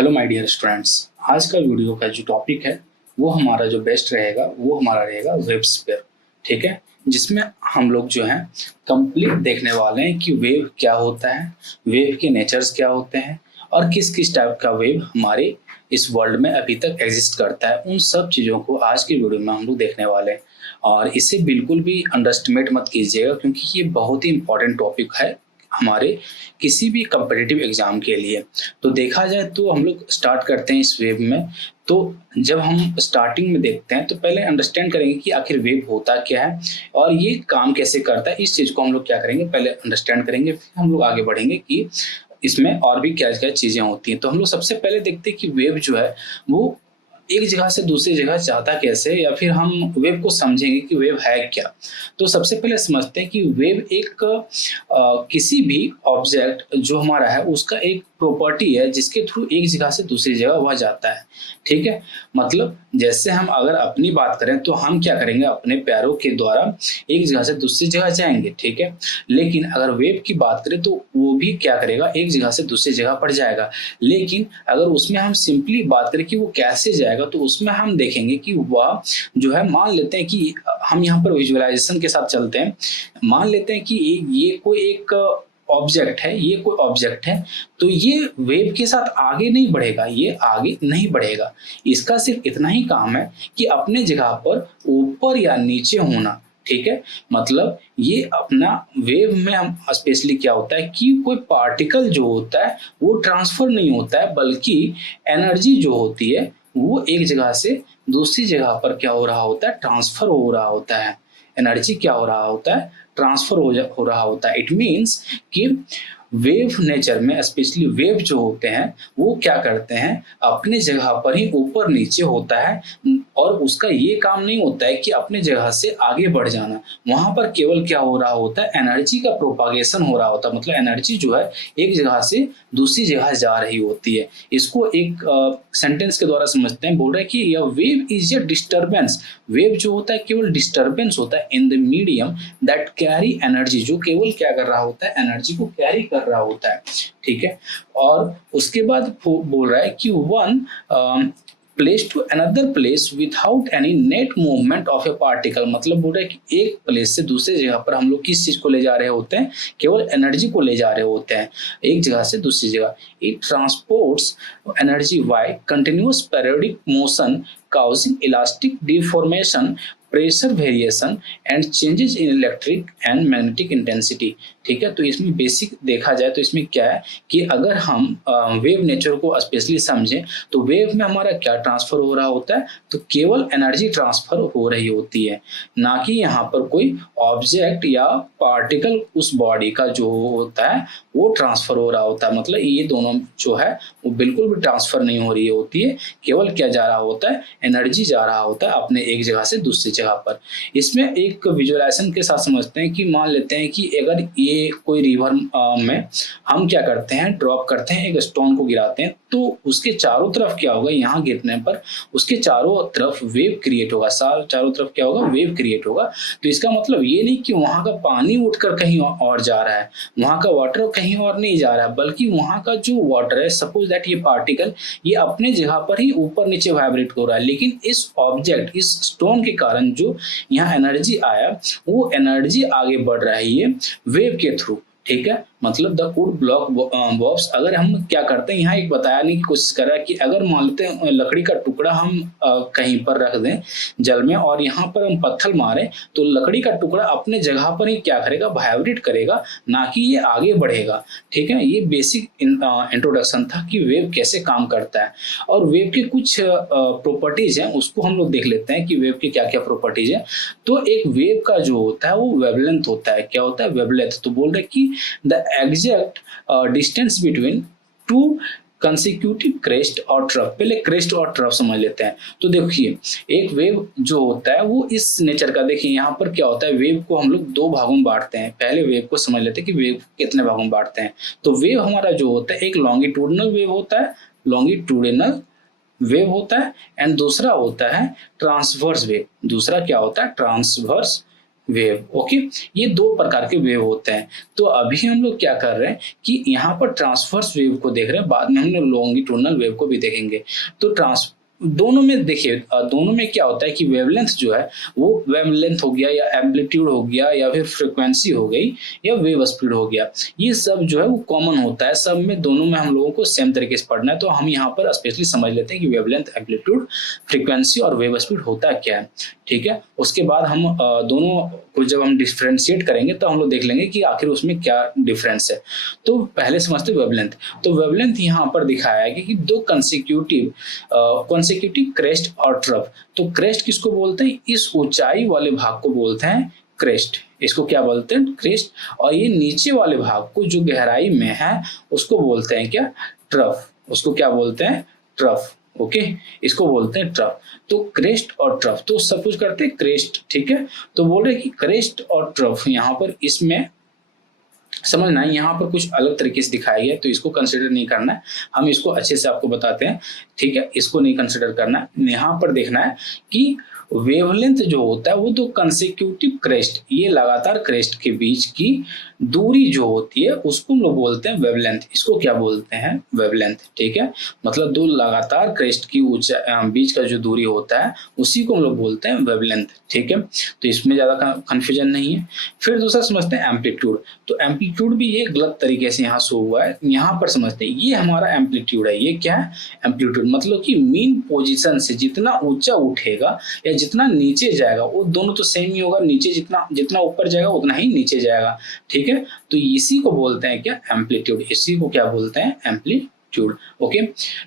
Hello my dear students. आज का video का जो टॉपिक है वो हमारा जो बेस्ट रहेगा वो हमारा रहेगा वेव स्फीयर। ठीक है, जिसमें हम लोग जो है कंप्लीट देखने वाले हैं कि वेव क्या होता है, वेव के नेचर्स क्या होते हैं और किस किस टाइप का वेव हमारे इस वर्ल्ड में अभी तक एग्जिस्ट करता है। उन सब चीज़ों को आज की वीडियो में हम लोग देखने वाले हैं और इसे बिल्कुल भी अंडरस्टिमेट मत कीजिएगा, क्योंकि ये बहुत ही इंपॉर्टेंट टॉपिक है हमारे किसी भी कम्पिटिटिव एग्जाम के लिए। तो देखा जाए तो हम लोग स्टार्ट करते हैं इस वेव में। तो जब हम स्टार्टिंग में देखते हैं तो पहले अंडरस्टैंड करेंगे कि आखिर वेव होता क्या है और ये काम कैसे करता है। इस चीज़ को हम लोग क्या करेंगे, पहले अंडरस्टैंड करेंगे, फिर हम लोग आगे बढ़ेंगे कि इसमें और भी क्या क्या चीज़ें होती हैं। तो हम लोग सबसे पहले देखते हैं कि वेव जो है वो एक जगह से दूसरी जगह जाता कैसे, या फिर हम वेव को समझेंगे कि वेव है क्या। तो सबसे पहले समझते हैं कि वेव एक किसी भी ऑब्जेक्ट जो हमारा है उसका एक प्रॉपर्टी है जिसके थ्रू एक जगह से दूसरी जगह वह जाता है। ठीक है, मतलब जैसे हम अगर अपनी बात करें तो हम क्या करेंगे, अपने पैरों के द्वारा एक जगह से दूसरी जगह जाएंगे। ठीक है, लेकिन अगर वेव की बात करें तो वो भी क्या करेगा, एक जगह से दूसरी जगह पर जाएगा। लेकिन अगर उसमें हम सिंपली बात करें कि वो कैसे जाएगा तो उसमें हम देखेंगे कि वह जो है, मान लेते हैं कि हम यहाँ पर विजुअलाइजेशन के साथ चलते हैं। मान लेते हैं कि ये कोई एक ऑब्जेक्ट है, ये कोई ऑब्जेक्ट है, तो ये वेव के साथ आगे नहीं बढ़ेगा, ये आगे नहीं बढ़ेगा। इसका सिर्फ इतना ही काम है कि अपने जगह पर ऊपर या नीचे होना। ठीक है, मतलब ये अपना वेव में हम स्पेशली क्या होता है कि कोई पार्टिकल जो होता है वो ट्रांसफर नहीं होता है, बल्कि एनर्जी जो होती है वो एक जगह से दूसरी जगह पर क्या हो रहा होता है, ट्रांसफर हो रहा होता है। एनर्जी क्या हो रहा होता है, ट्रांसफर हो रहा होता है। इट मीन्स कि वेव नेचर में स्पेशली वेव जो होते हैं वो क्या करते हैं, अपने जगह पर ही ऊपर नीचे होता है और उसका ये काम नहीं होता है कि अपने जगह से आगे बढ़ जाना। वहां पर केवल क्या हो रहा होता है, एनर्जी का प्रोपागेशन हो रहा होता है। मतलब एनर्जी जो है एक जगह से दूसरी जगह जा रही होती है। इसको एक सेंटेंस के द्वारा समझते हैं, बोल रहे हैं कि यह wave is a disturbance. Wave जो होता है केवल डिस्टर्बेंस होता है in the medium that carry energy, जो केवल क्या कर रहा होता है, एनर्जी को कैरी कर रहा होता है। ठीक है, और उसके बाद बोल रहा है कि one place to another place without any net movement of a particle. मतलब बोल रहा है कि एक प्लेस से दूसरी जगह पर हम लोग किस चीज को ले जा रहे होते हैं, केवल एनर्जी को ले जा रहे होते हैं एक जगह से दूसरी जगह। It transports energy by continuous periodic motion causing elastic deformation, pressure variation and changes in electric and magnetic intensity. ठीक है, तो इसमें बेसिक देखा जाए तो इसमें क्या है कि अगर हम वेव नेचर को स्पेशली समझें तो वेव में हमारा क्या ट्रांसफर हो रहा होता है, तो केवल एनर्जी ट्रांसफर हो रही होती है, ना कि यहाँ पर कोई ऑब्जेक्ट या पार्टिकल उस बॉडी का जो होता है वो ट्रांसफर हो रहा होता है। मतलब ये दोनों जो है वो बिल्कुल भी ट्रांसफर नहीं हो रही होती है, केवल क्या जा रहा होता है, एनर्जी जा रहा होता है अपने एक जगह से दूसरी जगह पर। इसमें एक विजुअलाइजेशन के साथ समझते हैं कि मान लेते हैं कि अगर ये कोई रिवर में हम क्या करते हैं, ड्रॉप करते हैं, एक स्टोन को गिराते हैं, तो उसके चारों तरफ क्या होगा, यहाँ गिरने पर उसके चारों तरफ वेव क्रिएट होगा। चारों तरफ क्या होगा, वेव क्रिएट होगा। तो इसका मतलब ये नहीं कि वहां का पानी उठकर कहीं और जा रहा है, वहां का वाटर कहीं और नहीं जा रहा है, बल्कि वहां का जो वाटर है, सपोज दैट ये पार्टिकल ये अपने जगह पर ही ऊपर नीचे वाइब्रेट हो रहा है, लेकिन इस ऑब्जेक्ट, इस स्टोन के कारण जो यहाँ एनर्जी आया वो एनर्जी आगे बढ़ रही है वेव के थ्रू। ठीक है, मतलब द वुड ब्लॉक बॉक्स। अगर हम क्या करते हैं, यहाँ एक बताने की कोशिश कर रहा है कि अगर मान लेते हैं लकड़ी का टुकड़ा हम कहीं पर रख दें जल में और यहाँ पर हम पत्थर मारें, तो लकड़ी का टुकड़ा अपने जगह पर ही क्या करेगा, वाइब्रेट करेगा, ना कि ये आगे बढ़ेगा। ठीक है, ये बेसिक इंट्रोडक्शन था कि वेव कैसे काम करता है। और वेव के कुछ प्रॉपर्टीज हैं उसको हम लोग देख लेते हैं कि वेव के क्या क्या प्रॉपर्टीज है। तो एक वेव का जो होता है वो वेवलेंथ होता है। क्या होता है, वेवलेंथ। तो बोल रहे कि the exact distance between two consecutive crest और ट्रफ। पहले क्रेस्ट और ट्रफ समझ लेते हैं। तो देखिए एक वेव जो होता है वो इस नेचर का, देखिए यहाँ पर क्या होता है, वेव को हम लोग दो भागों में बांटते हैं। पहले वेव को समझ लेते हैं कि वेव कितने भागों में बांटते हैं। तो वेव हमारा जो होता है एक लॉन्गिट्यूडिनल वेव होता है, लॉन्गिट्यूडिनल वेव होता है, एंड दूसरा होता है ट्रांसवर्स वेव। दूसरा क्या होता है, ट्रांसवर्स वेव। ओके, ये दो प्रकार के वेव होते हैं। तो अभी हम लोग क्या कर रहे हैं कि यहाँ पर ट्रांसवर्स वेव को देख रहे हैं, बाद में हम लोग लॉन्गिट्यूडनल वेव को भी देखेंगे। तो दोनों में देखिए, दोनों में क्या होता है कि वेवलेंथ जो है वो वेवलेंथ हो गया या एम्पलीट्यूड हो गया या फिर फ्रीक्वेंसी हो गई या वेव स्पीड हो गया, ये सब जो है वो कॉमन होता है सब में, दोनों में हम लोगों को सेम तरीके से पढ़ना है। तो हम यहाँ पर स्पेशली समझ लेते हैं कि वेवलेंथ, एम्पलीट्यूड, फ्रीक्वेंसी और वेव स्पीड होता क्या है। ठीक है, उसके बाद हम दोनों को जब हम डिफ्रेंशिएट करेंगे तो हम लोग देख लेंगे कि आखिर उसमें क्या डिफरेंस है। तो पहले समझते वेवलेंथ। तो वेवलेंथ यहाँ पर दिखाया है कि दो कंसेक्यूटिव क्रेस्ट और ट्रफ। तो क्रेस्ट किसको बोलते हैं? इस ऊंचाई वाले भाग को बोलते हैं क्रेस्ट, इसको क्या बोलते हैं? क्रेस्ट। और ये नीचे वाले भाग को जो गहराई में है उसको बोलते हैं क्या? ट्रफ। उसको क्या बोलते हैं? ट्रफ। ओके, इसको बोलते हैं ट्रफ। तो क्रेस्ट और ट्रफ, तो सब कुछ करते हैं क्रेस्ट। ठीक है, तो बोल रहे कि क्रेस्ट और ट्रफ यहाँ पर इसमें समझना है, यहाँ पर कुछ अलग तरीके से दिखाया गया है, तो इसको कंसिडर नहीं करना है। हम इसको अच्छे से आपको बताते हैं। ठीक है, इसको नहीं कंसिडर करना है। यहाँ पर देखना है कि वेवलेंथ जो होता है वो तो कंसेक्यूटिव क्रेस्ट, ये लगातार क्रेस्ट के बीच की दूरी जो होती है उसको हम लोग बोलते हैं वेवलेंथ। इसको क्या बोलते हैं? वेवलेंथ। ठीक है, मतलब दो लगातार क्रेस्ट की बीच का जो दूरी होता है उसी को हम लोग बोलते हैं वेवलेंथ। ठीक है, तो इसमें ज्यादा कंफ्यूजन नहीं है। फिर दूसरा समझते हैं एम्पलीट्यूड। तो एम्पलीट्यूड भी ये गलत तरीके से यहाँ शो हुआ है। यहाँ पर समझते हैं ये हमारा एम्पलीट्यूड है। ये क्या है? एम्पलीट्यूड। मतलब कि मीन पोजीशन से जितना ऊंचा उठेगा या जितना नीचे जाएगा वो दोनों तो सेम ही होगा, नीचे जितना ऊपर जाएगा उतना ही नीचे जाएगा। ठीक है, तो इसी को बोलते हैं क्या? एम्पलीट्यूड। इसी को क्या बोलते हैं? एम्पलीट्यूड। ओके,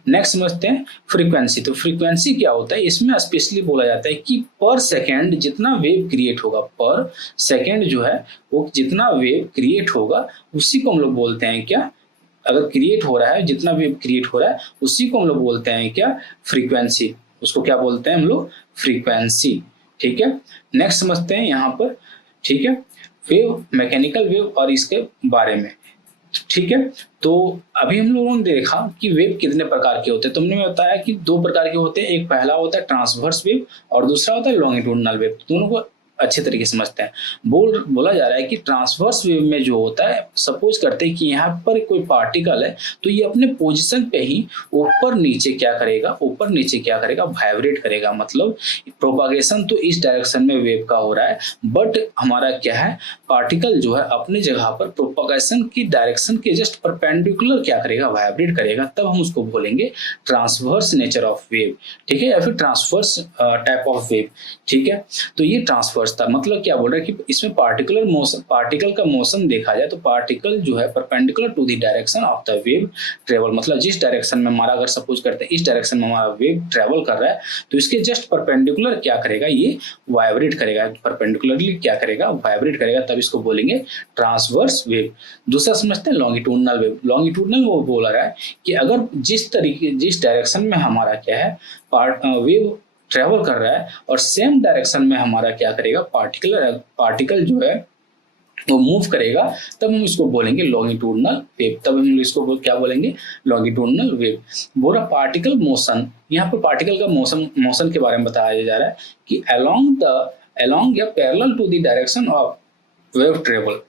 नेक्स्ट समझते हैं फ्रीक्वेंसी। तो फ्रीक्वेंसी क्या होता है? इसमें स्पेशली बोला जाता है कि पर सेकेंड जितना वेव क्रिएट होगा, पर सेकेंड जो है वो जितना वेव क्रिएट होगा उसी को हम लोग बोलते हैं क्या? अगर क्रिएट हो रहा है, जितना वेव क्रिएट हो रहा है उसी को हम लोग बोलते हैं क्या? फ्रीक्वेंसी। उसको क्या बोलते हैं हम लोग? फ्रीक्वेंसी। ठीक है, नेक्स्ट समझते हैं यहाँ पर। ठीक है, वेव, मैकेनिकल वेव और इसके बारे में। ठीक है, तो अभी हम लोगों ने देखा कि वेव कितने प्रकार के होते हैं। तुमने बताया कि दो प्रकार के होते हैं, एक पहला होता है ट्रांसवर्स वेव और दूसरा होता है लॉन्गिट्यूडनल वेव। दोनों को अच्छे तरीके से समझते हैं। बोला जा रहा है कि ट्रांसवर्स वेव में जो होता है, सपोज करते हैं कि यहाँ पर कोई पार्टिकल है तो ये अपने पोजीशन पे ही ऊपर नीचे क्या करेगा? वाइब्रेट करेगा। मतलब प्रोपागेशन तो इस डायरेक्शन में वेव का हो रहा है, बट हमारा क्या है? पार्टिकल जो है अपने जगह पर प्रोपागेशन की डायरेक्शन के जस्ट परपेंडिकुलर क्या करेगा? वाइब्रेट करेगा। तब हम उसको बोलेंगे ट्रांसवर्स नेचर ऑफ वेव। ठीक है, या फिर ट्रांसवर्स टाइप ऑफ वेव। ठीक है, तो ये ट्रांसवर्स था। मतलब क्या बोल रहा है कि इसमें पार्टिकल का मोशन देखा जाए तो पार्टिकल जो है perpendicular to the direction of the wave travel. मतलब जिस डायरेक्शन में हमारा, अगर सपोज करते हैं इस डायरेक्शन में हमारा वेव ट्रेवल कर रहा है तो इसके जस्ट परपेंडिकुलर क्या करेगा? ये वाइब्रेट करेगा। परपेंडिकुलरली क्या करेगा? वाइब्रेट करेगा। तब इसको बोलेंगे ट्रांसवर्स वेव। दूसरा समझते हैं लॉन्गिट्यूडनल वेव। लॉन्गिट्यूडनल वो बोल रहा है कि अगर जिस डायरेक्शन में हमारा क्या है वेव ट्रेवल कर रहा है और सेम डायरेक्शन में हमारा क्या करेगा? पार्टिकल जो है वो मूव करेगा, तब हम इसको बोलेंगे लॉन्गिट्यूडनल वेव। तब हम इसको क्या बोलेंगे? Longitudinal wave. बोला पार्टिकल मोशन। यहाँ पर पार्टिकल का मोशन के बारे में बताया जा रहा है कि along या parallel to the direction of wave travel.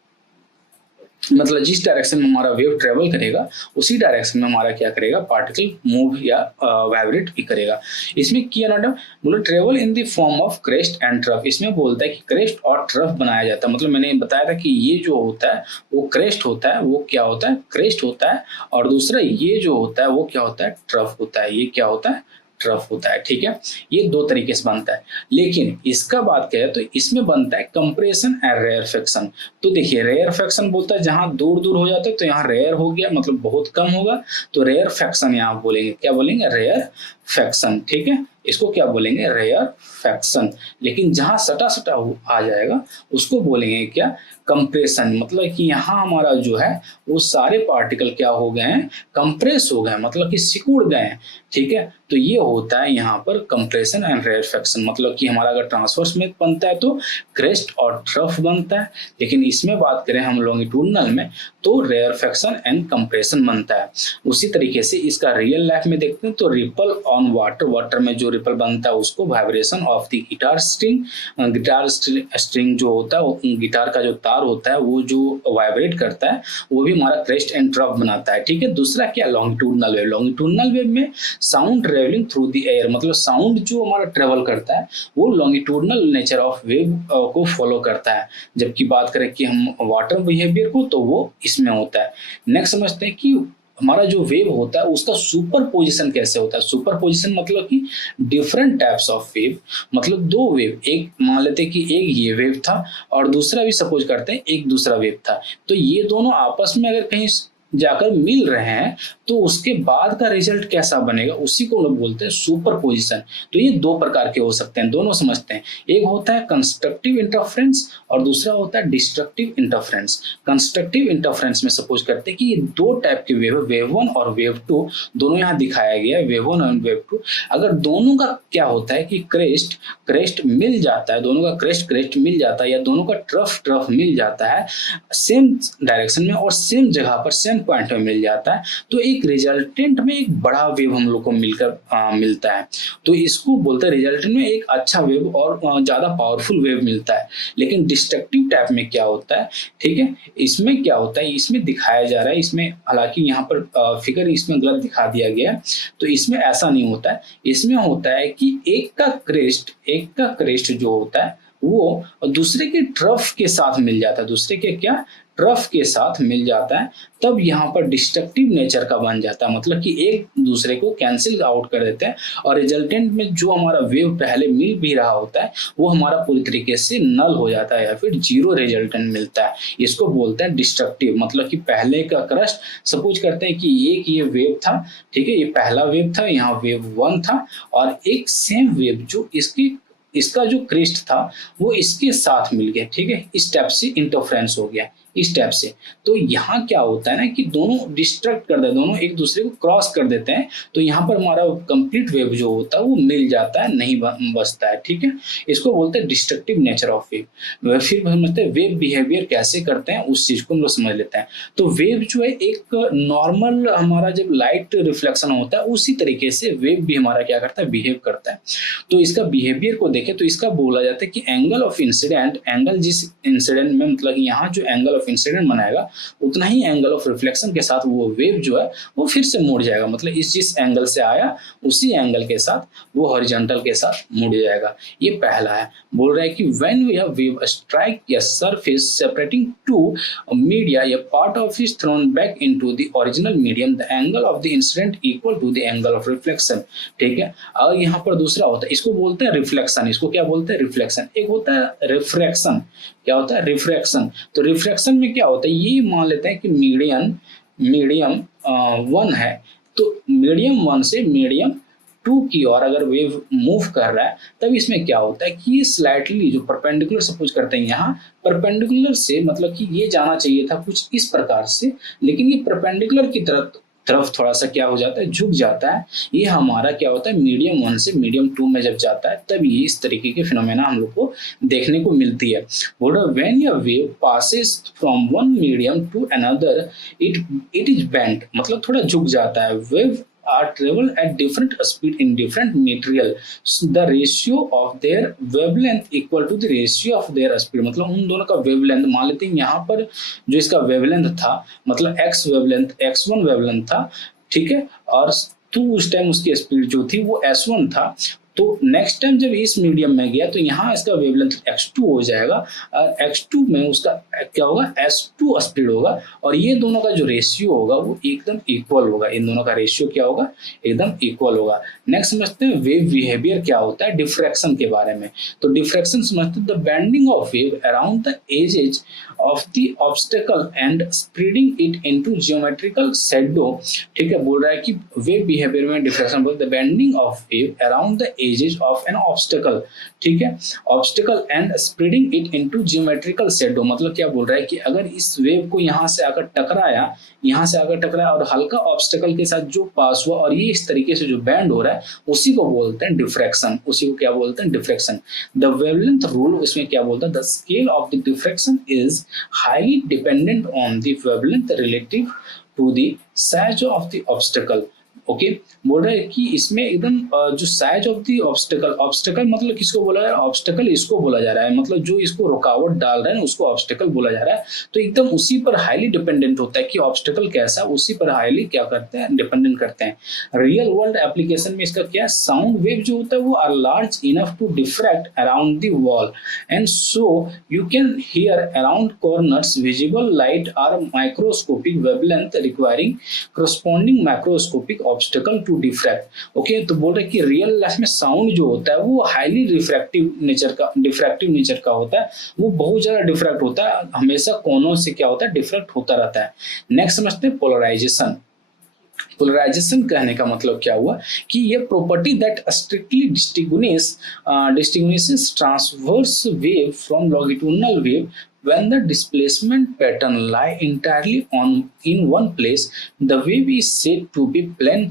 मतलब जिस डायरेक्शन में हमारा वेव ट्रेवल करेगा उसी डायरेक्शन में हमारा क्या करेगा? पार्टिकल मूव या वाइब्रेट भी करेगा। इसमें किया ना बोलो travel in the form of crest and trough. इसमें बोलता है कि क्रेस्ट और ट्रफ बनाया जाता है। मतलब मैंने बताया था कि ये जो होता है वो क्रेस्ट होता है। वो क्या होता है? क्रेस्ट होता है। और दूसरा ये जो होता है वो क्या होता है? ट्रफ होता है। ये क्या होता है? ट्रफ होता है। ठीक है, ये दो तरीके से बनता है। लेकिन इसका बात करें तो इसमें बनता है कंप्रेशन एंड रेयरफेक्शन। तो देखिए रेयरफेक्शन बोलता है जहां दूर दूर हो जाता है, तो यहाँ रेयर हो गया, मतलब बहुत कम होगा, तो रेयरफेक्शन यहाँ बोलेंगे। क्या बोलेंगे? रेयरफेक्शन। ठीक है, इसको क्या बोलेंगे? रेयरफेक्शन। लेकिन जहां सटा आ जाएगा उसको बोलेंगे क्या? कंप्रेशन। मतलब कि यहाँ हमारा जो है वो सारे पार्टिकल क्या हो गए हैं? कंप्रेस हो गए, मतलब कि सिकुड़ गए हैं। ठीक है, तो ये होता है यहाँ पर कंप्रेशन एंड रेयरफेक्शन। मतलब कि हमारा अगर ट्रांसवर्स में बनता है तो क्रेस्ट और ट्रफ बनता है, लेकिन इसमें बात करें हम लॉन्गिट्यूडनल में तो रेयरफेक्शन एंड कंप्रेशन बनता है। उसी तरीके से इसका रियल लाइफ में देखते हैं तो रिपल ऑन वाटर। वाटर में जो रिपल बनता है उसको vibration of the guitar string, guitar string जो होता है, गिटार का जो तार होता है वो जो वाइब्रेट करता है वो भी हमारा क्रेस्ट एंड ट्रफ बनाता है। ठीक है, दूसरा क्या, लॉन्गिट्यूडनल वेव। लॉन्गिट्यूडनल वेव में sound travelling through the air, मतलब साउंड जो हमारा ट्रेवल करता है वो लॉन्गिट्यूडनल नेचर ऑफ वेव को फॉलो करता है। जबकि बात करें कि हम वाटर बिहेवियर को, तो वो इसमें होता है। नेक्स्ट समझते हैं कि हमारा जो वेव होता है उसका सुपर पोजिशन कैसे होता है। सुपर पोजिशन मतलब कि डिफरेंट टाइप्स ऑफ वेव, मतलब दो वेव, एक मान लेते हैं कि एक ये वेव था और दूसरा भी सपोज करते हैं एक दूसरा वेव था, तो ये दोनों आपस में अगर कहीं जाकर मिल रहे हैं तो उसके बाद का रिजल्ट कैसा बनेगा, उसी को लोग बोलते हैं सुपर पोजिशन। तो ये दो प्रकार के हो सकते हैं, दोनों समझते हैं। एक होता है कंस्ट्रक्टिव इंटरफेरेंस और दूसरा होता है डिस्ट्रक्टिव इंटरफेरेंस। कंस्ट्रक्टिव इंटरफेरेंस में सपोज करते हैं कि ये दो टाइप के वेव, वेव 1 और वेव 2 दोनों यहाँ दिखाया गया है, वेव 1 और वेव 2। अगर दोनों का क्या होता है कि क्रेस्ट मिल जाता है, दोनों का क्रेस्ट मिल जाता है या दोनों का ट्रफ मिल जाता है सेम डायरेक्शन में और सेम जगह पर सेम पॉइंट में मिल जाता है, तो एक रिजल्टेंट में एक बड़ा वेव हम लोग को मिलता है। तो इसको बोलते हैं रिजल्टेंट में एक अच्छा वेव और ज्यादा पावरफुल वेव मिलता है। लेकिन डिस्ट्रक्टिव टाइप में क्या होता है, ठीक है, इसमें क्या होता है, इसमें दिखाया जा रहा है, इसमें हालांकि यहाँ पर फिगर इसमें गलत दिखा दिया गया है, तो इसमें ऐसा नहीं होता है। इसमें होता है कि एक का क्रेस्ट जो होता है वो दूसरे के ट्रफ के साथ मिल जाता है, दूसरे के क्या ट्रफ के साथ मिल जाता है, तब यहाँ पर डिस्ट्रक्टिव नेचर का बन जाता है, मतलब कि एक दूसरे को कैंसिल आउट कर देते हैं और रिजल्टेंट में जो हमारा वेव पहले मिल भी रहा होता है वो हमारा पूरी तरीके से नल हो जाता है या फिर जीरो रिजल्टेंट मिलता है। इसको बोलते हैं डिस्ट्रक्टिव, मतलब कि पहले का क्रस्ट सपोज करते हैं कि एक ये वेव था, ठीक है, ये पहला वेव था, यहाँ वेव 1 था और एक सेम वेव जो इसका जो क्रेस्ट था वो इसके साथ मिल गया, ठीक है, इस टाइप से इंटरफ्रेंस हो गया, इस टाइप से। तो यहाँ क्या होता है ना कि दोनों डिस्ट्रक्ट कर देते हैं, दोनों एक दूसरे को क्रॉस कर देते हैं, तो यहाँ पर हमारा कंप्लीट वेव जो होता है वो मिल जाता है, नहीं बचता है, ठीक है। इसको बोलते हैं डिस्ट्रक्टिव नेचर ऑफ वेव। फिर समझते हैं वेव बिहेवियर कैसे करते हैं, उस चीज को हम लोग समझ लेते हैं। तो वेव जो है एक नॉर्मल हमारा जब लाइट रिफ्लेक्शन होता है उसी तरीके से वेव भी हमारा क्या करता है, बिहेव करता है। तो इसका बिहेवियर को देखें तो इसका बोला जाता है कि एंगल ऑफ इंसिडेंट, एंगल जिस इंसिडेंट में, मतलब यहाँ जो एंगल इंसिडेंट बनाएगा उतना ही एंगल ऑफ रिफ्लेक्शन के साथ वो वेव जो है वो फिर से मुड़ जाएगा, मतलब इस जिस एंगल से आया उसी एंगल के साथ वो हॉरिजॉन्टल के साथ मुड़ जाएगा। ये पहला है, बोल रहा है कि when we have wave strike या सरफेस सेपरेटिंग टू मीडिया या part of is thrown back into the original medium, the angle of the incident equal to the angle of reflection, ठीक है। और यहाँ पर दूसरा होता है, इसको बोलते हैं रिफ्लेक्शन, इसको क्या बोलते हैं, रिफ्लेक्शन। एक होता है रिफ्रैक्शन, क्या होता है, रिफ्रैक्शन। तो रिफ्रैक्शन में क्या होता है, ये मान लेते हैं कि मीडियम 1 है, तो मीडियम 1 से मीडियम 2 की ओर अगर वेव मूव कर रहा है तब इसमें क्या होता है कि ये स्लाइटली जो परपेंडिकुलर सपोज करते हैं, यहाँ परपेंडिकुलर से मतलब कि ये जाना चाहिए था कुछ इस प्रकार से, लेकिन ये परपेंडिकुलर की तरफ थोड़ा सा क्या हो जाता है, झुक जाता है। ये हमारा क्या होता है, मीडियम 1 से मीडियम 2 में जब जाता है तब ये इस तरीके के फिनोमेना हम लोग को देखने को मिलती है। बोल रहा when your wave passes from one medium to another it is bent, मतलब थोड़ा झुक जाता है। Wave are travel at different speed in different material, so the ratio of their wavelength equal to the ratio of their speed, मतलब उन दोनों का wavelength मान लेते हैं, यहाँ पर जो इसका वेवलेंथ था मतलब x वेवलेंथ, x1 वेवलेंथ था, ठीक है, और तो उस टाइम उसकी स्पीड जो थी वो s1 था। तो नेक्स्ट टाइम जब इस मीडियम में गया तो यहाँ इसका वेवलेंथ x2 हो जाएगा और x2 में उसका क्या होगा, s2 स्पीड होगा और ये दोनों का जो रेशियो होगा वो एकदम इक्वल होगा, इन दोनों का रेशियो क्या होगा, एकदम इक्वल होगा। नेक्स्ट समझते हैं वेव बिहेवियर क्या होता है डिफ्रैक्शन के बारे में। तो डिफ्रैक्शन समझते हैं the bending of wave around the edges of the obstacle and spreading it into geometrical shadow, ठीक है। बोल रहा है कि वेव बिहेवियर में diffraction the bending of wave around the edges of an obstacle, ठीक है, obstacle and spreading it into geometrical shadow, मतलब क्या बोल रहा है कि अगर इस वेव को यहाँ से आकर टकराया और हल्का ऑब्स्टेकल के साथ जो पास हुआ और ये इस तरीके से जो बैंड हो रहा है उसी को बोलते हैं डिफ्रैक्शन, उसी को क्या बोलते हैं, डिफ्रैक्शन। द वेवलेंथ रूल इसमें क्या बोलता है, the scale of the diffraction is highly dependent on the wavelength relative to the size of the obstacle. Okay, बोल रहा है कि इसमें एकदम जो size of the obstacle, obstacle मतलब किसको बोला जा रहा है, ऑब्स्टेकल इसको बोला जा रहा है, मतलब जो इसको रुकावट डाल रहा है ना उसको ऑब्स्टेकल बोला जा रहा है। तो एकदम उसी पर हाईली डिपेंडेंट होता है कि ऑब्स्टेकल कैसा, उसी पर हाईली क्या करते हैं, डिपेंडेंट करते हैं। रियल वर्ल्ड एप्लीकेशन में इसका क्या, साउंड वेव जो होता है वो are large enough to diffract around the wall and so you can hear around corners visible light are microscopic wavelength requiring corresponding macroscopic obstacle to diffract। Okay, तो बोल रहे कि रियल लाइफ में sound जो होता है वो हाईली डिफ्रैक्टिव नेचर का होता है, वो बहुत ज्यादा डिफ्रैक्ट होता है, हमेशा कोनों से क्या होता है, डिफ्रैक्ट होता रहता है। नेक्स्ट समझते हैं पोलराइजेशन। पोलराइजेशन कहने का मतलब क्या हुआ कि ये property that strictly distinguishes transverse wave from longitudinal wave when the displacement pattern lie entirely in one place, the wave is said to be plane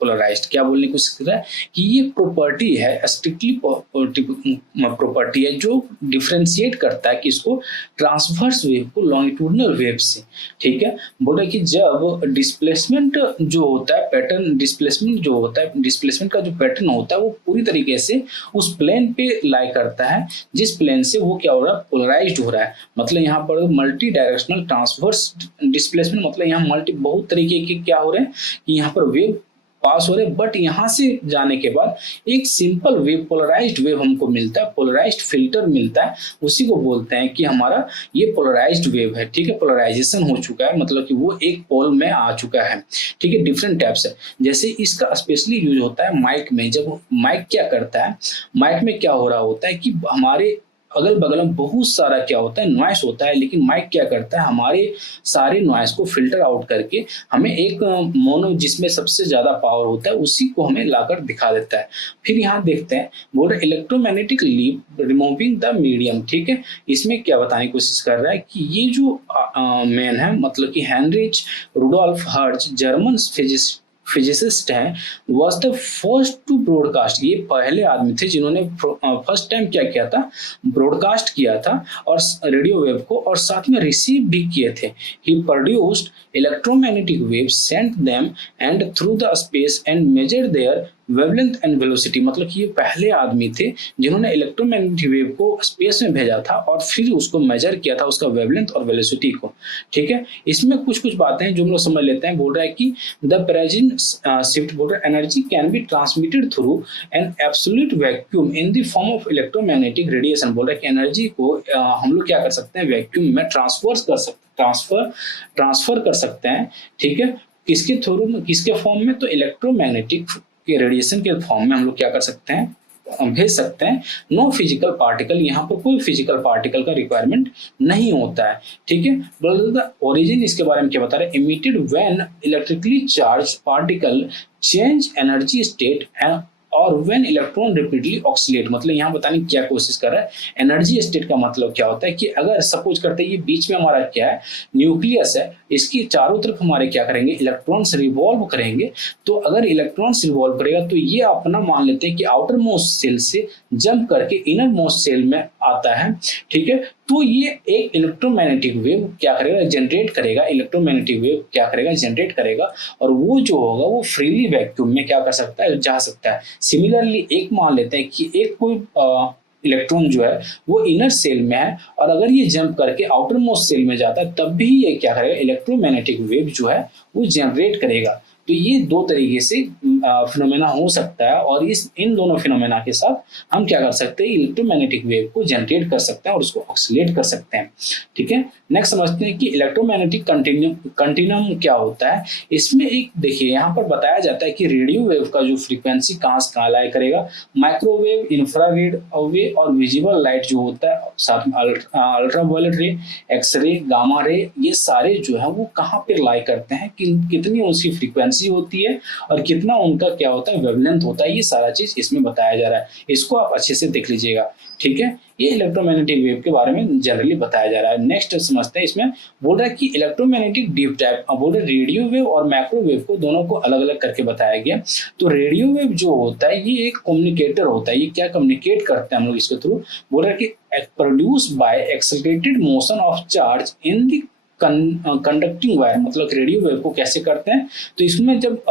polarized। क्या बोलने की कोशिश कर रहा है कि ये प्रॉपर्टी है, स्ट्रिक्टली प्रॉपर्टी है जो डिफरेंशिएट करता है कि इसको ट्रांसवर्स वेव को लॉन्गिट्यूडनल वेव से। ठीक है, बोल रहा है कि जब डिस्प्लेसमेंट जो होता है पैटर्न, डिस्प्लेसमेंट का जो पैटर्न होता है वो पूरी तरीके से उस प्लेन पे लाई करता है जिस प्लेन से वो क्या हो रहा है, पोलराइज्ड हो रहा है। मतलब यहाँ पर मल्टी डायरेक्शनल ट्रांसवर्स डिस्प्लेसमेंट, मतलब यहाँ बहुत तरीके के क्या हो रहे हैं कि यहाँ पर वेव पास हो रहे, बट यहाँ से जाने के बाद एक सिंपल वेव, पोलराइज्ड वेव हमको मिलता है, पोलराइज्ड फिल्टर मिलता है, उसी को बोलते हैं कि हमारा ये पोलराइज्ड वेव है। ठीक है, पोलराइजेशन हो चुका है, मतलब कि वो एक पोल में आ चुका है। ठीक है, डिफरेंट टाइप्स है, जैसे इसका स्पेशली यूज होता है माइक में। जब माइक क्या करता है, माइक में क्या हो रहा होता है कि हमारे अगल बगल में बहुत सारा क्या होता है, नॉइस होता है, लेकिन माइक क्या करता है, हमारे सारे नॉइस को फिल्टर आउट करके हमें एक मोनो जिसमें सबसे ज्यादा पावर होता है उसी को हमें लाकर दिखा देता है। फिर यहाँ देखते हैं बोल रहे electromagnetic leap removing the medium. ठीक है, इसमें क्या बताने की कोशिश कर रहा है कि ये जो मैन है, मतलब कि Heinrich Rudolf Hertz, German physicist हैं, was the first to broadcast. ये पहले आदमी थे जिन्होंने फर्स्ट टाइम क्या किया था, ब्रॉडकास्ट किया था और रेडियो वेव को, और साथ में रिसीव भी किए थे। He produced electromagnetic wave, sent them and through the space and measured their wavelength and velocity. मतलब कि ये पहले आदमी थे जिन्होंने इलेक्ट्रोमैग्नेटिक वेव को स्पेस में भेजा था और फिर उसको मेजर किया था, उसका वेवलेंथ और वेलोसिटी को। ठीक है, इसमें कुछ बातें हैं जो हम लोग समझ लेते हैं। बोल रहा है कि द प्रेजेंट शिफ्ट, बोल रहा है energy can be transmitted through an absolute vacuum in the form of electromagnetic radiation. बोल रहा है कि एनर्जी को हम लोग क्या कर सकते हैं, वैक्यूम में ट्रांसफर कर सकते हैं। ठीक है, किसके थ्रू, किसके फॉर्म में, तो इलेक्ट्रोमैग्नेटिक के रेडिएशन के फॉर्म में हम लोग क्या कर सकते हैं, भेज सकते हैं। नो फिजिकल पार्टिकल, यहाँ पर कोई फिजिकल पार्टिकल का रिक्वायरमेंट नहीं होता है। ठीक है, ओरिजिन इसके बारे में क्या बता रहे हैं, emitted when electrically charge particle change energy state और व्हेन इलेक्ट्रॉन रिपीटली ऑक्सीलेट। मतलब यहाँ बताने की क्या कोशिश कर रहा है, एनर्जी स्टेट का मतलब क्या होता है कि अगर सपोज करते हैं ये बीच में हमारा क्या है, न्यूक्लियस है, इसकी चारों तरफ हमारे क्या करेंगे, इलेक्ट्रॉन्स रिवॉल्व करेंगे। तो अगर इलेक्ट्रॉन्स रिवॉल्व करेगा तो ये अपना मान लेते हैं कि आउटर मोस्ट सेल से जंप करके इनर मोस्ट सेल में आता है। ठीक है, तो ये एक इलेक्ट्रोमैग्नेटिक वेव क्या करेगा, जनरेट करेगा, इलेक्ट्रोमैग्नेटिक वेव क्या करेगा, जनरेट करेगा, और वो जो होगा वो फ्रीली वैक्यूम में क्या कर सकता है, जा सकता है। सिमिलरली एक मान लेते हैं कि एक कोई इलेक्ट्रॉन जो है वो इनर सेल में है और अगर ये जंप करके आउटर मोस्ट सेल में जाता है तब भी ये क्या करेगा, इलेक्ट्रोमैग्नेटिक वेव जो है वो जनरेट करेगा। तो ये दो तरीके से फिनोमेना हो सकता है और इन दोनों फिनोमेना के साथ हम क्या कर सकते हैं, इलेक्ट्रोमैग्नेटिक वेव को जनरेट कर सकते हैं और उसको ऑक्सीलेट कर सकते हैं। ठीक है, नेक्स्ट समझते हैं कि इलेक्ट्रोमैग्नेटिक कंटिन्यूम क्या होता है। इसमें एक देखिए यहाँ पर बताया जाता है कि रेडियो वेव का जो फ्रीक्वेंसी कहाँ से कहाँ लाई करेगा, माइक्रोवेव, इंफ्रारेड वेव और विजिबल लाइट जो होता है, साथ में अल्ट्रावायलेट रे, एक्सरे, गामा रे, ये सारे जो है वो कहाँ पे लाई करते हैं, कितनी उसकी फ्रीक्वेंसी होती है और कितना उनका क्या होता है, वेवलेंथ होता है। ये सारा चीज इसमें बताया जा रहा है, इसको आप अच्छे से देख लीजिएगा। ठीक है, ये इलेक्ट्रोमैग्नेटिक वेव के बारे में जनरली बताया जा रहा है। नेक्स्ट समझते हैं, इसमें बोल रहा है कि इलेक्ट्रोमैग्नेटिक डीप टाइप, अब बोल रहे रेडियो वेव और माइक्रोवेव को दोनों को अलग अलग करके बताया गया। तो रेडियो वेव जो होता है ये एक कम्युनिकेटर होता है, ये क्या कम्युनिकेट करते हैं हम लोग इसके थ्रू। बोल रहा है कि produce by accelerated motion of charge in the conducting wire मतलब रेडियो वेव को कैसे करते हैं, तो इसमें जब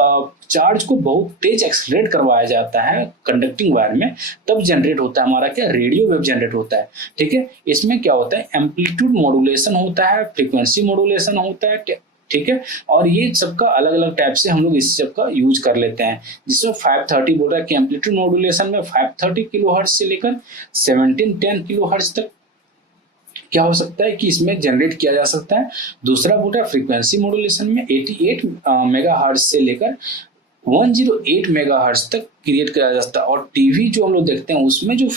चार्ज को बहुत तेज एक्सलेट करवाया जाता है कंडक्टिंग वायर में, तब जनरेट होता है हमारा क्या, रेडियो वेव जनरेट होता है। ठीक है, इसमें क्या होता है, एम्पलीट्यूड मॉड्यूलेशन होता है, फ्रीक्वेंसी मॉड्यूलेशन होता है। ठीक है, और ये सबका अलग अलग टाइप से हम लोग इस सब का यूज कर लेते हैं, जिसमें 530 बोल रहा है कि एम्पलीट्यूड मॉड्यूलेशन में 530 किलोहर्ट्ज से लेकर 1710 किलोहर्ट्ज तक क्या हो सकता है कि इसमें जनरेट किया जा सकता है। दूसरा बोल रहा है फ्रीक्वेंसी मॉड्यूलेशन में 88 मेगाहर्ट्ज से लेकर 108 मेगाहर्ट्ज तक क्रिएट किया जा सकता है। और टीवी जो हम लोग देखते हैं उसमें जो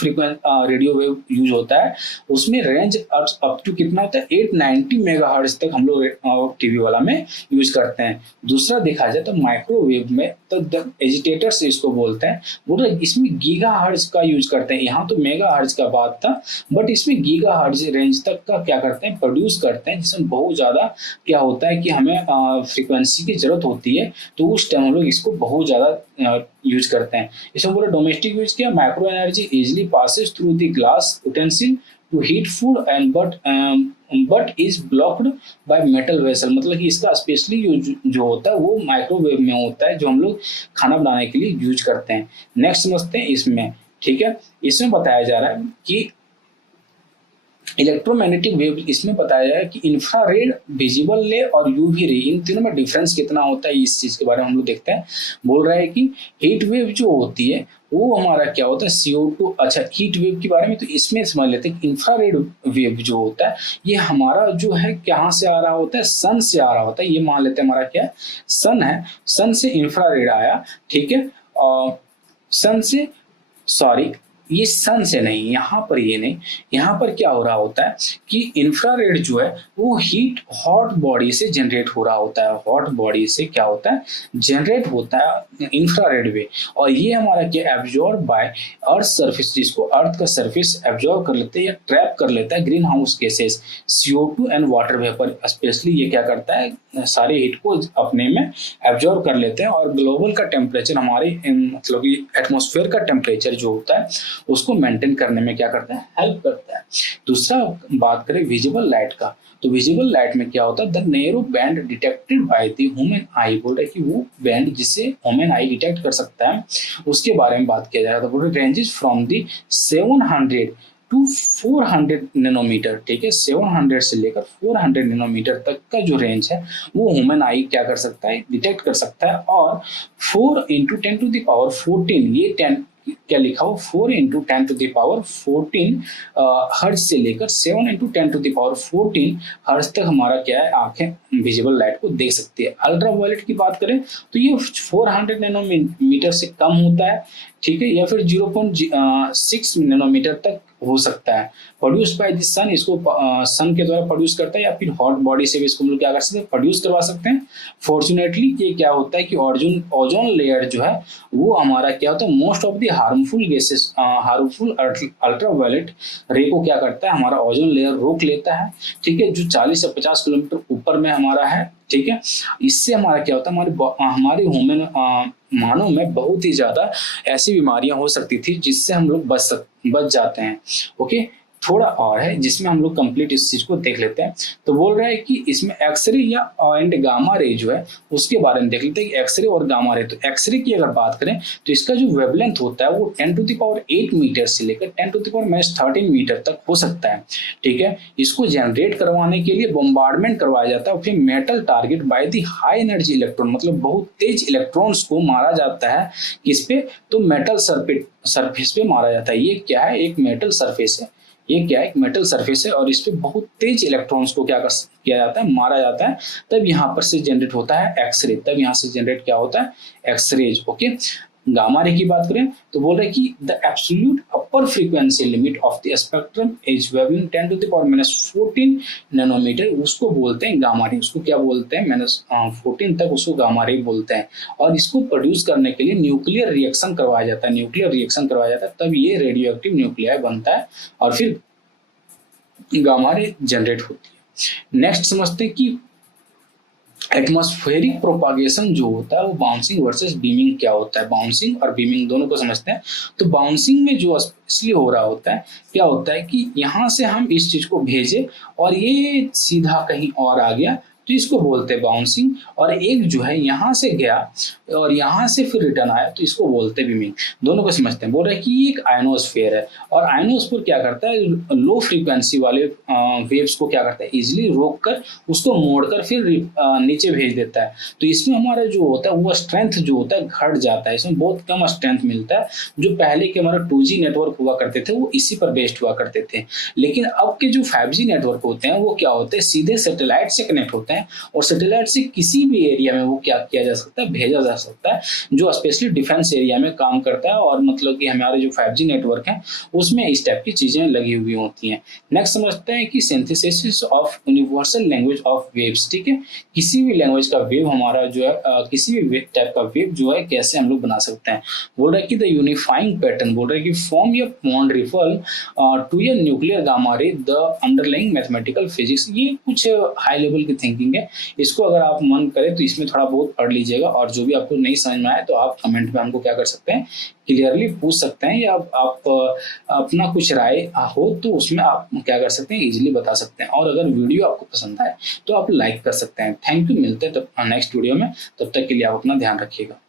रेडियो वेव यूज होता है उसमें रेंज अप टू कितना होता है, 890 मेगाहर्ट्ज तक हम लोग टीवी वाला में यूज करते हैं। दूसरा देखा जाए तो माइक्रोवेव में तो एजिटेटर्स इसको बोलते हैं, वो इसमें गीगाहर्ट्ज का यूज करते हैं। यहाँ तो मेगाहर्ट्ज का बात था, बट इसमें गीगाहर्ट्ज रेंज तक का क्या करते हैं, प्रोड्यूस करते हैं, जिसमें बहुत ज्यादा क्या होता है कि हमें फ्रीक्वेंसी की जरूरत होती है, तो उस टाइम हम लोग इसको बहुत ज्यादा यूज करते हैं। इसमें बोला डोमेस्टिक यूज किया, micro energy easily passes through the glass utensil to heat food and but is blocked by metal vessel, मतलब कि इसका स्पेशली जो होता है वो माइक्रोवेव में होता है, जो हम लोग खाना बनाने के लिए यूज करते हैं। नेक्स्ट समझते हैं इसमें। ठीक है, इसमें बताया जा रहा है कि इलेक्ट्रोमैग्नेटिक वेव, इसमें बताया जाए कि इंफ्रारेड, विजिबल रे और यूवी रे, इन तीनों में डिफरेंस कितना होता है, इस चीज के बारे में हम लोग देखते हैं। बोल रहा है कि हीट वेव जो होती है वो हमारा क्या होता है, CO2। अच्छा, हीट वेव के बारे में तो इसमें समझ लेते हैं कि इंफ्रारेड वेव जो होता है ये हमारा जो है कहाँ से आ रहा होता है, सन से आ रहा होता है। ये मान लेते हैं हमारा क्या है, सन है, सन से इंफ्रारेड आया। ठीक है, सन से, सॉरी ये सन से नहीं, यहाँ पर ये नहीं, यहाँ पर क्या हो रहा होता है कि इंफ्रारेड जो है वो हीट हॉट बॉडी से जनरेट हो रहा होता है। हॉट बॉडी से क्या होता है, जनरेट होता है इंफ्रारेड वे, और ये हमारा क्या एब्जॉर्ब बाय अर्थ सरफेस, जिसको अर्थ का सरफेस एब्जॉर्ब कर लेते हैं या ट्रैप कर लेता है green house gases, CO2 and water vapour. Specially ये क्या करता है, सारे हीट को अपने में एब्जॉर्ब कर लेते हैं, और ग्लोबल का टेम्परेचर हमारे मतलब कि एटमॉस्फेयर का टेम्परेचर जो होता है उसको मेंटेन करने में क्या करता है, हेल्प करता है। दूसरा बात करें विजिबल लाइट का, तो विजिबल लाइट में क्या होता है, the narrow band detected by the human आई, बोल रहा है कि वो बैंड जिसे ह्यूमन आई डिटेक्ट कर सकता है उसके बारे में बात किया जा रहा था। बोल रहे ranges from the 700 to 400 nanometre. ठीक है, 700 से लेकर 400 नैनोमीटर तक का जो रेंज है वो ह्यूमन आई क्या कर सकता है, डिटेक्ट कर सकता है। और 4 × 10⁻14, ये 10 क्या लिखा हो, 4 × 10⁻14 हर्ट्ज से लेकर 7 × 10⁻14 हर्ट्ज तक हमारा क्या है, आंखें विजिबल लाइट को देख सकती है। अल्ट्रा वायलेट की बात करें तो ये 400 नैनोमीटर से कम होता है। ठीक है, या फिर 0.6 नैनोमीटर तक हो सकता है। प्रोड्यूस बाय द सन, इसको सन के द्वारा प्रोड्यूस करता है, या फिर हॉट बॉडी से भी इसको हम लोग क्या कर सकते हैं, प्रोड्यूस करवा सकते हैं। फॉर्चुनेटली ये क्या होता है कि ओजोन लेयर जो है वो हमारा क्या होता है, most of the harmful gases, harmful ultraviolet रे को क्या करता है, हमारा ओजोन लेयर रोक लेता है। ठीक है, जो 40 से 50 किलोमीटर ऊपर में हमारा है। ठीक है, इससे हमारा क्या होता है, हमारे ह्यूमन मानव में बहुत ही ज्यादा ऐसी बीमारियां हो सकती थी जिससे हम लोग बच जाते हैं। ओके, थोड़ा और है जिसमें हम लोग कंप्लीट इस चीज को देख लेते हैं। तो बोल रहा है कि इसमें एक्सरे या एंड गामा रे जो है उसके बारे में देख लेते हैं कि एक्सरे और गामा रे। तो एक्सरे की अगर बात करें तो इसका जो वेवलेंथ होता है वो 10⁸ मीटर से लेकर 10⁻13 मीटर तक हो सकता है। ठीक है, इसको जनरेट करवाने के लिए बॉम्बार्डमेंट करवाया जाता है, फिर metal target by the high energy electron, मतलब बहुत तेज इलेक्ट्रॉन्स को मारा जाता है। किस पे, तो मेटल सरफेस पे मारा जाता है। ये क्या है, एक मेटल सरफेस है, ये क्या है, एक मेटल सरफेस है, और इस पे बहुत तेज इलेक्ट्रॉन्स को क्या किया जाता है, मारा जाता है। तब यहाँ पर से जनरेट होता है एक्सरे, तब यहाँ से जनरेट क्या होता है, एक्सरेज। ओके, गामा रे की बात करें तो बोल रहे कि the absolute upper frequency limit of the spectrum is wavelength 10⁻14 nanometre, उसको बोलते हैं गामा रे। उसको क्या बोलते हैं, -14 तक उसको गामा रे बोलते हैं। और इसको प्रोड्यूस करने के लिए न्यूक्लियर रिएक्शन करवाया जाता है, न्यूक्लियर रिएक्शन करवाया जाता है, तब ये रेडियो एक्टिव न्यूक्लियाई बनता है और फिर गामा रे जनरेट होती है। नेक्स्ट समझते हैं कि एटमॉस्फेरिक प्रोपागेशन जो होता है वो बाउंसिंग वर्सेस बीमिंग क्या होता है, बाउंसिंग और बीमिंग दोनों को समझते हैं। तो बाउंसिंग में जो इसलिए हो रहा होता है, क्या होता है कि यहाँ से हम इस चीज को भेजे और ये सीधा कहीं और आ गया, तो इसको बोलते हैं बाउंसिंग। और एक जो है यहाँ से गया और यहाँ से फिर रिटर्न आया, तो इसको बोलते हैं बीमिंग। दोनों को समझते हैं। बोल रहे हैं कि ये एक आयनोस्फेयर है और आयनोस्फेयर क्या करता है, लो फ्रीक्वेंसी वाले वेव्स को क्या करता है, इजिली रोक कर उसको मोड़कर फिर नीचे भेज देता है। तो इसमें हमारा जो होता है वो स्ट्रेंथ जो होता है घट जाता है, इसमें बहुत कम स्ट्रेंथ मिलता है। जो पहले के हमारा 2G नेटवर्क हुआ करते थे वो इसी पर बेस्ड हुआ करते थे, लेकिन अब के जो 5G नेटवर्क होते हैं वो क्या होते हैं, सीधे सैटेलाइट से कनेक्ट होते हैं और सैटेलाइट से किसी भी एरिया में वो क्या किया जा सकता है, भेजा जा सकता है, जो स्पेशली डिफेंस एरिया में काम करता है। और मतलब कि हमारे जो 5G नेटवर्क है उसमें इस टाइप की चीजें लगी हुई होती हैं। नेक्स्ट समझते हैं कि synthesis of universal language of waves. ठीक है, किसी भी लैंग्वेज का वेव हमारा जो है किसी भी टाइप का वेव जो है कैसे हम लोग बना सकते हैं। बोल रहे हैं कि द यूनिफाइंग पैटर्न, बोल रहे हैं कि फॉर्म या pond ripple to a nuclear gamma ray the underlying mathematical physics. ये कुछ हाई लेवल की थिंकिंग है, इसको अगर आप मन करें तो इसमें थोड़ा बहुत पढ़ लीजिएगा और जो भी आपको नहीं समझ में आए तो आप कमेंट में हमको क्या कर सकते हैं, क्लियरली पूछ सकते हैं, या आप अपना कुछ राय हो तो उसमें आप क्या कर सकते हैं, इजीली बता सकते हैं। और अगर वीडियो आपको पसंद आए तो आप लाइक कर सकते हैं। थैंक यू, मिलते हैं तब नेक्स्ट वीडियो में, तब तक के लिए आप अपना ध्यान रखिएगा।